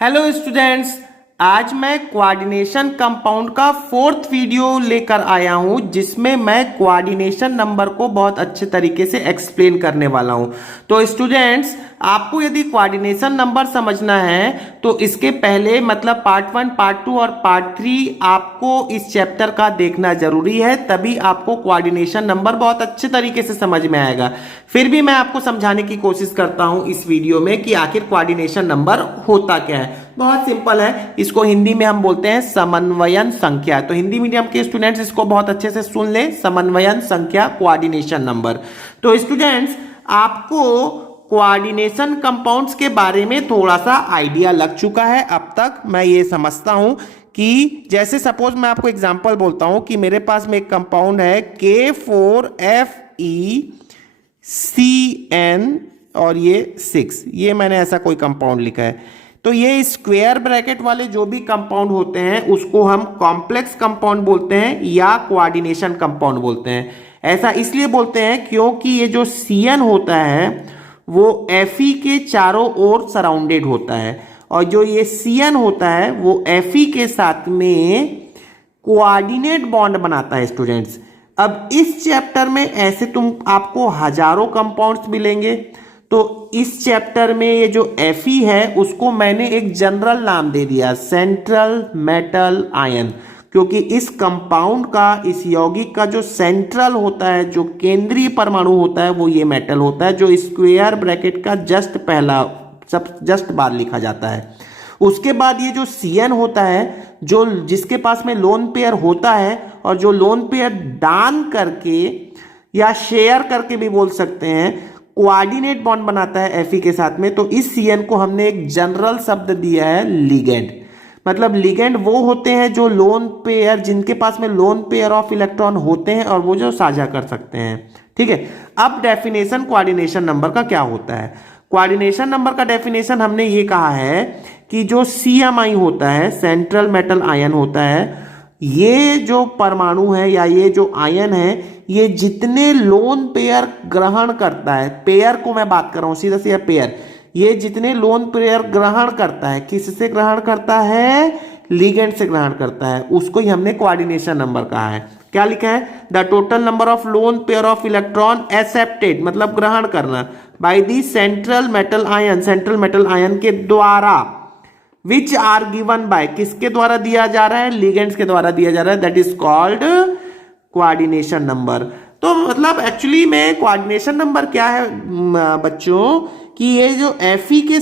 Hello students, आज मैं coordination compound का फोर्थ वीडियो लेकर आया हूं जिसमें मैं कोऑर्डिनेशन नंबर को बहुत अच्छे तरीके से एक्सप्लेन करने वाला हूं। तो स्टूडेंट्स, आपको यदि कोऑर्डिनेशन नंबर समझना है तो इसके पहले मतलब पार्ट 1, पार्ट 2 और पार्ट 3 आपको इस चैप्टर का देखना जरूरी है, तभी आपको कोऑर्डिनेशन नंबर बहुत अच्छे तरीके से समझ में आएगा। फिर भी मैं आपको समझाने की कोशिश करता हूं इस वीडियो में कि आखिर कोऑर्डिनेशन नंबर होता क्या है। बहुत सिंपल है, इसको हिंदी में हम बोलते हैं समन्वयन संख्या। तो हिंदी मीडियम के स्टूडेंट्स इसको बहुत अच्छे से सुन ले, समन्वयन संख्या कोऑर्डिनेशन नंबर। तो स्टूडेंट्स, आपको कोऑर्डिनेशन कंपाउंड्स के बारे में थोड़ा सा आइडिया लग चुका है अब तक। मैं ये समझता हूं कि जैसे सपोज मैं आपको एग्जांपल बोलता हूं कि मेरे पास में एक कंपाउंड है K4FeCN और ये 6, ये मैंने ऐसा कोई कंपाउंड लिखा है। तो ये स्क्वायर ब्रैकेट वाले जो भी कंपाउंड होते हैं उसको हम कॉम्प्लेक्स कंपाउंड बोलते हैं या कोऑर्डिनेशन कंपाउंड बोलते हैं। ऐसा इसलिए बोलते हैं क्योंकि ये जो CN होता है वो Fe के चारों ओर सराउंडेड होता है और जो ये CN होता है वो Fe के साथ में कोऑर्डिनेट बॉन्ड बनाता है स्टूडेंट्स। अब इस चैप्टर में ऐसे आपको हजारों कंपाउंड्स मिलेंगे। तो इस चैप्टर में ये जो Fe है उसको मैंने एक जनरल नाम दे दिया, सेंट्रल मेटल आयन, क्योंकि इस कंपाउंड का, इस यौगिक का जो सेंट्रल होता है, जो केंद्रीय परमाणु होता है, वो ये मेटल होता है जो स्क्वायर ब्रैकेट का जस्ट बाद लिखा जाता है। उसके बाद ये जो CN होता है, जो जिसके पास में लोन पेयर होता है और जो लोन पेयर दान करके या शेयर करके भी बोल सकते हैं, कोऑर्डिनेट बॉन्ड बनाता है Fe के साथ में। तो इस CN को हमने एक जनरल शब्द दिया है लिगेंड। मतलब लिगेंड वो होते हैं जो लोन पेयर, जिनके पास में लोन पेयर ऑफ इलेक्ट्रॉन होते हैं और वो जो साझा कर सकते हैं। ठीक है, अब डेफिनेशन कोऑर्डिनेशन नंबर का क्या होता है। कोऑर्डिनेशन नंबर का डेफिनेशन हमने ये कहा है कि जो CMI होता है, सेंट्रल मेटल आयन होता है, ये जो परमाणु है या ये जो आयन है, ये जितने लोन पेयर ग्रहण करता है, पेयर को मैं बात कर रहा हूं, सीधा सीधा पेयर, ये जितने लोन पेयर ग्रहण करता है, किससे ग्रहण करता है, लिगेंड से ग्रहण करता है, उसको ही हमने कोऑर्डिनेशन नंबर कहा है। क्या लिखा है, the total number of lone pair of electron accepted, मतलब ग्रहण करना, by the central metal ion, central metal ion के द्वारा, विच आर गिवन बाय, किसके द्वारा दिया जा रहा है, लिगेंड्स के द्वारा दिया जा रहा है, that is called coordination number. तो मतलब एक्चुअली में कोऑर्डिनेशन नंबर क्या है बच्चों, कि ये जो Fe के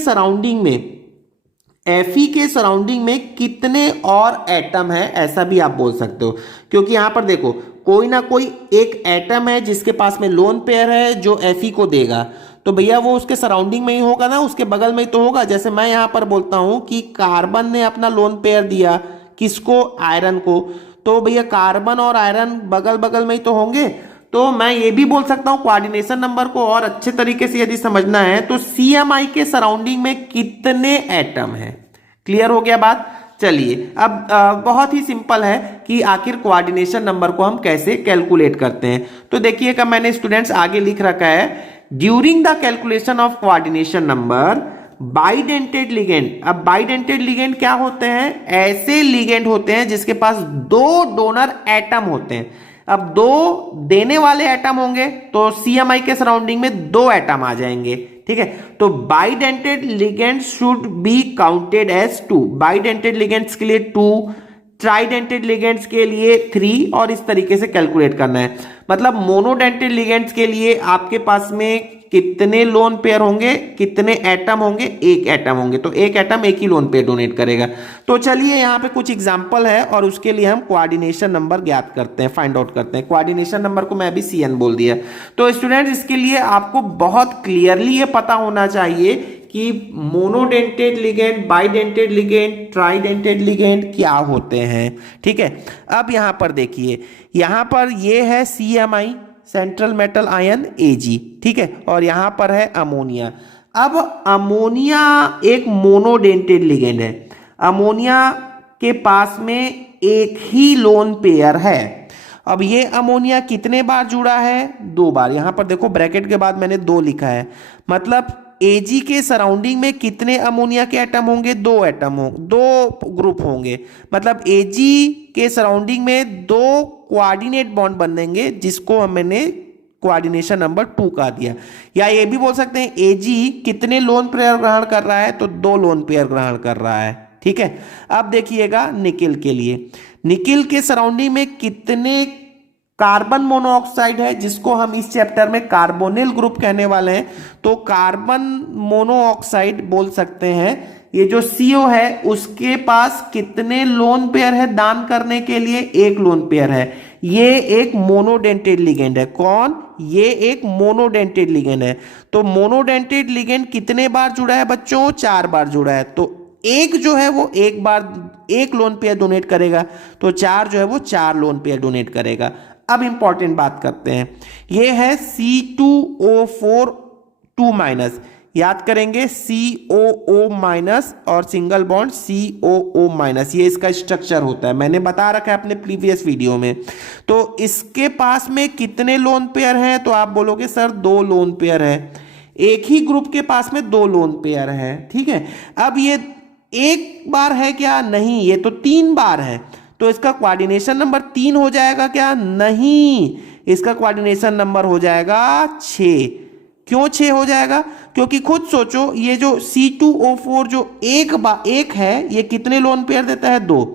सराउंडिंग में कितने और एटम है, ऐसा भी आप बोल सकते हो। क्योंकि यहां पर देखो, कोई ना कोई एक एटम है जिसके पास में लोन पेयर है जो Fe को देगा, तो भैया वो उसके सराउंडिंग में ही होगा ना, उसके बगल में ही तो होगा। जैसे मैं यहां पर बोलता हूं कि कार्बन ने अपना लोन पेयर दिया किसको, आयरन को, तो भैया कार्बन और आयरन बगल बगल में ही तो होंगे। तो मैं ये भी बोल सकता हूं कोऑर्डिनेशन नंबर को और अच्छे तरीके से यदि समझना है तो CMI के सराउंडिंग में कितने एटम हैं। क्लियर हो गया बात। चलिए अब बहुत ही सिंपल है कि आखिर कोऑर्डिनेशन नंबर को हम कैसे कैलकुलेट करते हैं। तो देखिएगा, मैंने स्टूडेंट्स आगे लिख रखा है, during the calculation of coordination number bidentate ligand. अब बाइडेंटेड लिगेंड क्या होते हैं, ऐसे लिगेंड होते हैं जिसके पास दो डोनर एटम होते हैं। अब दो देने वाले एटम होंगे तो CMI के सराउंडिंग में दो एटम आ जाएंगे। ठीक है, तो bidentate ligand should be counted as 2, bidentate ligands के लिए 2, ट्राइडेंटेड लिगेंड्स के लिए 3, और इस तरीके से कैलकुलेट करना है। मतलब मोनोडेंटेड लिगेंड्स के लिए आपके पास में कितने लोन पेयर होंगे, कितने एटम होंगे, एक एटम होंगे, तो एक एटम एक ही लोन पेयर डोनेट करेगा। तो चलिए यहाँ पे कुछ एग्जांपल है और उसके लिए हम कोऑर्डिनेशन नंबर ज्ञात करते हैं, फाइंड आउट करते हैं। कोऑर्डिनेशन नंबर को मैं अभी CN बोल दिया। तो स्टूडेंट्स, इसके लिए आपको बहुत क्लियरली ये पता होना चाहिए कि monodentate ligand, bidentate ligand, ट्राइडेंटेड ligand क्या होते हैं। ठीक है, अब यहां पर देखिए, यहां पर ये है CMI, central metal ion Ag, ठीक है, और यहां पर है अमोनिया। अब अमोनिया एक मोनोडेंटेड लिगेंड है, अमोनिया के पास में एक ही लोन पेयर है। अब ये अमोनिया कितने बार जुड़ा है, 2 बार। यहां पर देखो ब्रैकेट के बाद मैंने 2 लिखा है, मतलब Ag के सराउंडिंग में कितने अमोनिया के एटम होंगे? 2 एटम होंगे, 2 ग्रुप होंगे। मतलब Ag के सराउंडिंग में 2 कोऑर्डिनेट बॉन्ड बनेंगे, जिसको हमने कोऑर्डिनेशन नंबर 2 कहा दिया। या ये भी बोल सकते हैं Ag कितने लोन पेयर ग्रहण कर रहा है? तो 2 लोन पेयर ग्रहण कर रहा है। ठीक है, अब देखिएगा निकिल के लिए, निकिल के सराउंडिंग में कितने कार्बन मोनोऑक्साइड है, जिसको हम इस चैप्टर में कार्बोनिल ग्रुप कहने वाले हैं। तो कार्बन मोनोऑक्साइड बोल सकते हैं, ये जो CO है उसके पास कितने लोन पेयर है दान करने के लिए? 1 लोन पेयर है। ये एक मोनोडेंटेड लिगेंड है। कौन? ये एक मोनोडेंटेड लिगेंड है। तो मोनोडेंटेड लिगेंड कितने बार जुड़ा है बच्चों? 4 बार जुड़ा है। तो एक जो है वो एक बार 1 लोन पेयर डोनेट करेगा, तो 4 जो है वो 4 लोन पेयर डोनेट करेगा। अब इंपॉर्टेंट बात करते हैं, ये है C2O4 2-, याद करेंगे COO- और सिंगल बॉन्ड COO-, ये इसका स्ट्रक्चर होता है, मैंने बता रखा है अपने प्रीवियस वीडियो में। तो इसके पास में कितने लोन पेयर हैं? तो आप बोलोगे सर 2 लोन पेयर है। एक ही ग्रुप के पास में 2 लोन पेयर है। ठीक है, अब ये एक बार है क्या? नहीं, ये तो 3 बार है। तो इसका कोऑर्डिनेशन नंबर 3 हो जाएगा क्या? नहीं, इसका कोऑर्डिनेशन नंबर हो जाएगा 6। क्यों 6 हो जाएगा? क्योंकि खुद सोचो, ये जो C2O4 जो एक है, ये कितने लोन पेयर देता है? 2।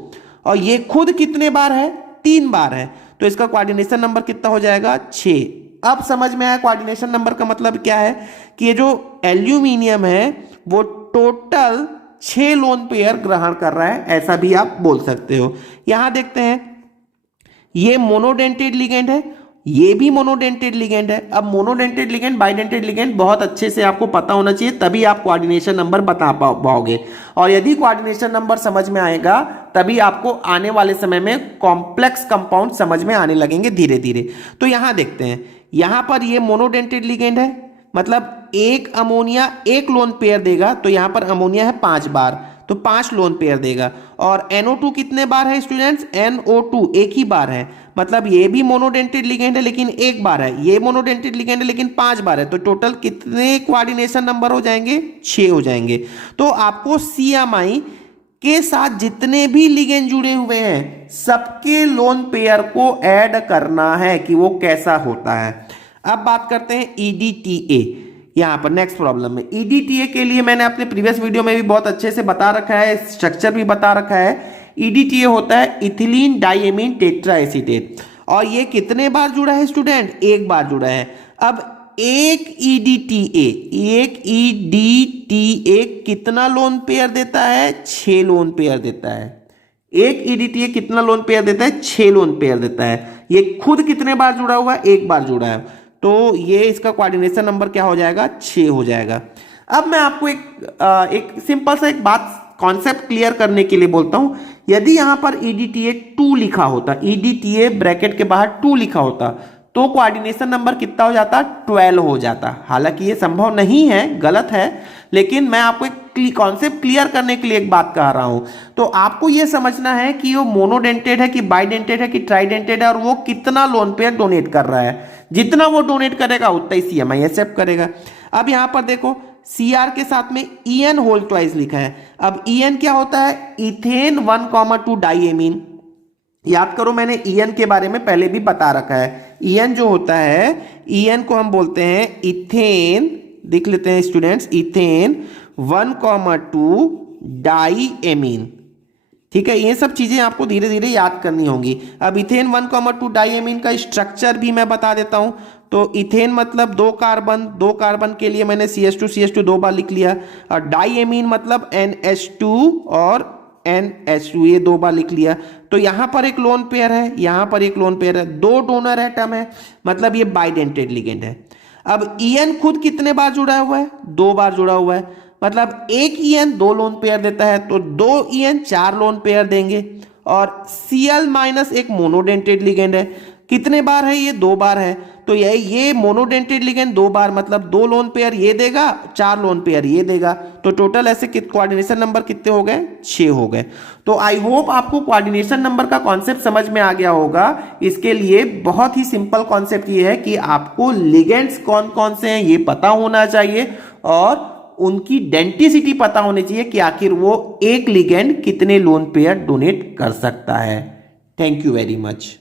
और ये खुद कितने बार है? 3 बार है। तो इसका कोऑर्डिनेशन नंबर कितना हो जाएगा? 6। अब समझ में आया कोऑर्डिनेशन नंबर का मतलब क्या है, कि ये जो एल्यूमिनियम है वो टोटल 6 लोन पेयर ग्रहण कर रहा है, ऐसा भी आप बोल सकते हो। यहां देखते हैं, ये मोनोडेंटेड लिगेंड है, ये भी मोनोडेंटेड लिगेंड है। अब मोनोडेंटेड लिगेंड, बाइडेंटेड लिगेंड बहुत अच्छे से आपको पता होना चाहिए, तभी आप कोऑर्डिनेशन नंबर बता पाओगे। और यदि कोऑर्डिनेशन नंबर समझ में आएगा, तभी आपको आने वाले समय में कॉम्प्लेक्स कंपाउंड समझ में आने लगेंगे धीरे धीरे। तो यहां देखते हैं, यहां पर ये मोनोडेंटेड लिगेंड है, मतलब एक अमोनिया 1 लोन पेयर देगा। तो यहां पर अमोनिया है 5 बार, तो 5 लोन पेयर देगा। और NO2 कितने बार है स्टूडेंट्स? NO2 एक ही बार है, मतलब ये भी मोनोडेंटेड लिगेंड है लेकिन 1 बार है, ये मोनोडेंटेड लिगेंड है लेकिन 5 बार है। तो टोटल कितने कोऑर्डिनेशन नंबर हो जाएंगे? 6 हो जाएंगे। तो आपको CMI के साथ जितने भी लिगेंड जुड़े हुए हैं, सबके लोन पेयर को ऐड करना है कि वो कैसा होता है। अब बात करते हैं EDTA। यहां पर नेक्स्ट प्रॉब्लम में EDTA के लिए मैंने अपने प्रीवियस वीडियो में भी बहुत अच्छे से बता रखा है, स्ट्रक्चर भी बता रखा है। EDTA होता है इथिलीन डाइएमीन टेट्राएसीटेट, और ये कितने बार जुड़ा है स्टूडेंट? 1 बार जुड़ा है। अब एक EDTA कितना लोन पेयर देता है? 6 लोन पेयर देता है। एक EDTA कितना लोन पेयर देता है? 6 लोन पेयर देता है। ये खुद कितने बार जुड़ा हुआ है? 1 बार जुड़ा है। तो ये इसका कोऑर्डिनेशन नंबर क्या हो जाएगा? 6 हो जाएगा। अब मैं आपको एक सिंपल सा एक बात कॉन्सेप्ट क्लियर करने के लिए बोलता हूं। यदि यहां पर EDTA 2 लिखा होता, EDTA ब्रैकेट के बाहर 2 लिखा होता, तो कोऑर्डिनेशन नंबर कितना हो जाता? 12 हो जाता। हालांकि ये संभव नहीं है, गलत है, लेकिन मैं आपको एक कॉन्सेप्ट क्लियर करने के लिए एक बात कह रहा हूं। तो आपको यह समझना है कि वो मोनोडेंटेड है कि बाइडेंटेड है कि ट्राइडेंटेड है, और वो कितना लोन पेयर डोनेट कर रहा है। जितना वो डोनेट करेगा उतना ही CMI एक्सेप्ट करेगा। अब यहां पर देखो, Cr के साथ में En होल ट्वाइस लिखा है। अब En क्या होता है? Ethane 1,2 diamine. याद करो, मैंने En के बारे में पहले भी बता रखा है। En जो होता है, En को हम बोलते हैं इथेन, देख लेते हैं स्टूडेंट्स, इथेन 1,2 डाइएमीन। ठीक है, ये सब चीजें आपको धीरे धीरे याद करनी होंगी। अब इथेन 1,2 डाइएमीन का स्ट्रक्चर भी मैं बता देता हूं। तो इथेन मतलब 2 कार्बन के लिए मैंने CH2 2 बार लिख लिया, और डाइएमीन मतलब NH2 और NH2, ये 2 बार लिख लिया। तो यहां पर एक लोन पेयर है, यहां पर एक लोन पेयर है, 2 डोनर एटम है, मतलब ये बाइडेंटेड लिगेंड है। अब En खुद कितने बार जुड़ा हुआ है? 2 बार जुड़ा हुआ है, मतलब एक En 2 लोन पेयर देता है, तो 2 En 4 लोन पेयर देंगे। और Cl- एक मोनोडेंटेड लिगेंड है, कितने बार है? ये 2 बार है। तो ये मोनोडेंटेड लिगेंड 2 बार, मतलब 2 लोन पेयर ये देगा, 4 लोन पेयर ये देगा। तो टोटल ऐसे कोऑर्डिनेशन नंबर कितने हो गए? 6 हो गए। तो आई होप आपको कोऑर्डिनेशन नंबर का कॉन्सेप्ट समझ में आ गया होगा। इसके लिए बहुत ही सिंपल कॉन्सेप्ट ये है कि आपको लिगेंड्स कौन कौन से हैं ये पता होना चाहिए, और उनकी डेंसिटी पता होनी चाहिए कि आखिर वो एक लिगेंड कितने लोन पेयर डोनेट कर सकता है। Thank you very much.